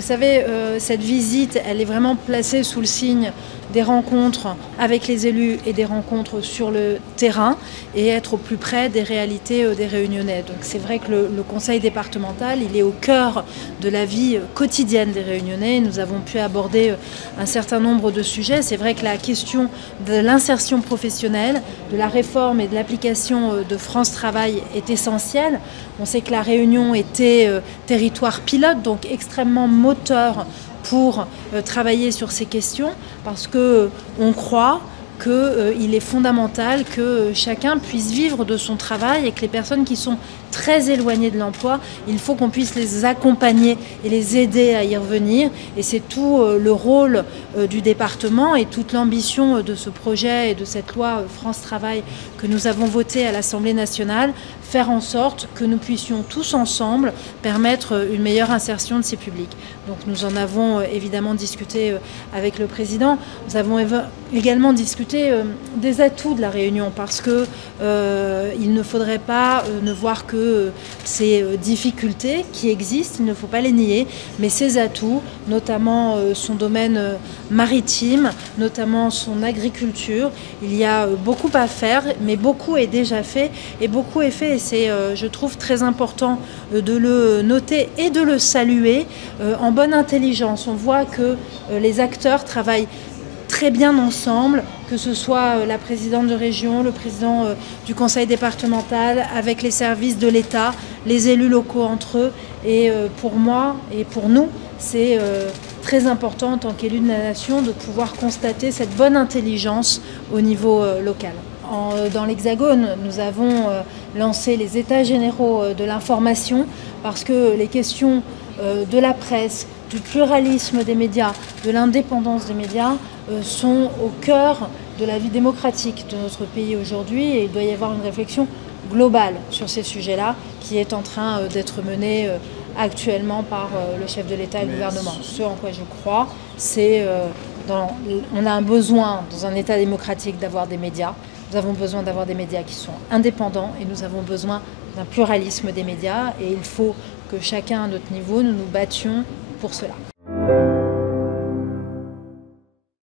Vous savez, cette visite, elle est vraiment placée sous le signe des rencontres avec les élus et des rencontres sur le terrain et être au plus près des réalités des Réunionnais. Donc c'est vrai que le conseil départemental, il est au cœur de la vie quotidienne des Réunionnais. Nous avons pu aborder un certain nombre de sujets. C'est vrai que la question de l'insertion professionnelle, de la réforme et de l'application de France Travail est essentielle. On sait que la Réunion était territoire pilote, donc extrêmement moteur pour travailler sur ces questions, parce qu'on croit qu'il est fondamental que chacun puisse vivre de son travail et que les personnes qui sont très éloignées de l'emploi, il faut qu'on puisse les accompagner et les aider à y revenir. Et c'est tout le rôle du département et toute l'ambition de ce projet et de cette loi France Travail que nous avons votée à l'Assemblée nationale, faire en sorte que nous puissions tous ensemble permettre une meilleure insertion de ces publics. Donc nous en avons évidemment discuté avec le président. Nous avons également discuté des atouts de la Réunion, parce que il ne faudrait pas ne voir que ces difficultés qui existent, il ne faut pas les nier, mais ces atouts, notamment son domaine maritime, notamment son agriculture, il y a beaucoup à faire, mais beaucoup est déjà fait et beaucoup est fait, et c'est, je trouve, très important de le noter et de le saluer en bonne intelligence. On voit que les acteurs travaillent très bien ensemble, que ce soit la présidente de région, le président du conseil départemental, avec les services de l'État, les élus locaux entre eux. Et pour moi et pour nous, c'est très important en tant qu'élu de la nation de pouvoir constater cette bonne intelligence au niveau local. Dans l'Hexagone, nous avons lancé les états généraux de l'information, parce que les questions de la presse, du pluralisme des médias, de l'indépendance des médias sont au cœur de la vie démocratique de notre pays aujourd'hui, et il doit y avoir une réflexion globale sur ces sujets-là qui est en train d'être menée actuellement par le chef de l'État et le gouvernement. Ce en quoi je crois, c'est on a un besoin dans un État démocratique d'avoir des médias. Nous avons besoin d'avoir des médias qui sont indépendants, et nous avons besoin d'un pluralisme des médias, et il faut que chacun à notre niveau, nous nous battions pour cela.